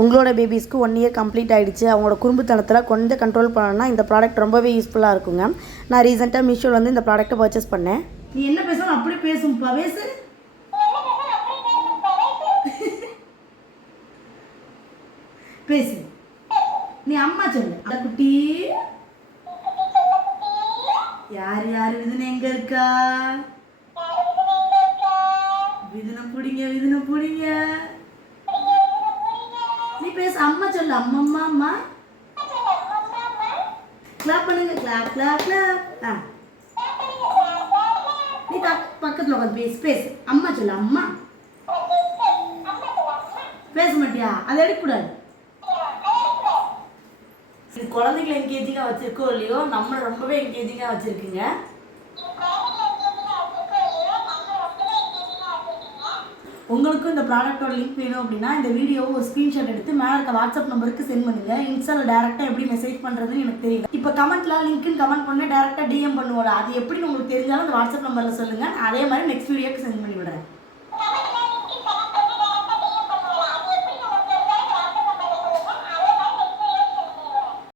உங்களோட பேபிஸ்க்கு 1 year complete ஆகிடுச்சு. அவங்களோட குறும்புத்தனத்தில் கொஞ்சம் கண்ட்ரோல் பண்ணணும்னா இந்த ப்ராடக்ட் ரொம்பவே யூஸ்ஃபுல்லாக இருக்குங்க. நான் ரீசெண்டாக மீஷோவில் வந்து இந்த ப்ராடக்ட்டை பர்ச்சேஸ் பண்ணேன். நீ என்ன பேசணும் அப்படி பேசும்பா, பேசு. பேசு. நீ அம்மா சொல்லு. அந்த குட்டி யார் யார் விதுன எங்க இருக்கா? விதுன புடிங்க, விதுன புடிங்க. நீ பேசு, அம்மா சொல்லு. அம்மா அம்மா அம்மா. கிளாப் பண்ணுங்க, கிளாப் கிளாப் கிளாப். நீ பக்கத்துல உட்காந்து பேசு, பேசு. அம்மா சொல்லு, அம்மா. பேச மாட்டியா? அதை எடுக்கக்கூடாது. இது குழந்தைகளை என்கேஜிங்காக வச்சிருக்கோ இல்லையோ, நம்மளை ரொம்பவே என்கேஜிங்காக வச்சிருக்குங்க. உங்களுக்கும் இந்த ப்ராடக்டோட லிங்க் வேணும் அப்படின்னா இந்த வீடியோவை ஒரு ஸ்க்ரீன்ஷாட் எடுத்து மேலே இருக்க வாட்ஸ்அப் நம்பருக்கு சென்ட் பண்ணுங்க. இன்ஸ்டாவில் டேரெக்டாக எப்படி மெசேஜ் பண்ணுறதுன்னு எனக்கு தெரியல. இப்போ கமெண்ட்லாம் லிங்க்னு கமெண்ட் பண்ணி டேரெக்டாக டிஎம் பண்ணுவோம். அது எப்படின்னு உங்களுக்கு தெரிஞ்சாலும் அந்த வாட்ஸ்அப் நம்பரில் சொல்லுங்கள். அதே மாதிரி நெக்ஸ்ட் வீடியோக்கு சென்ட் பண்ணி விடுறேன்.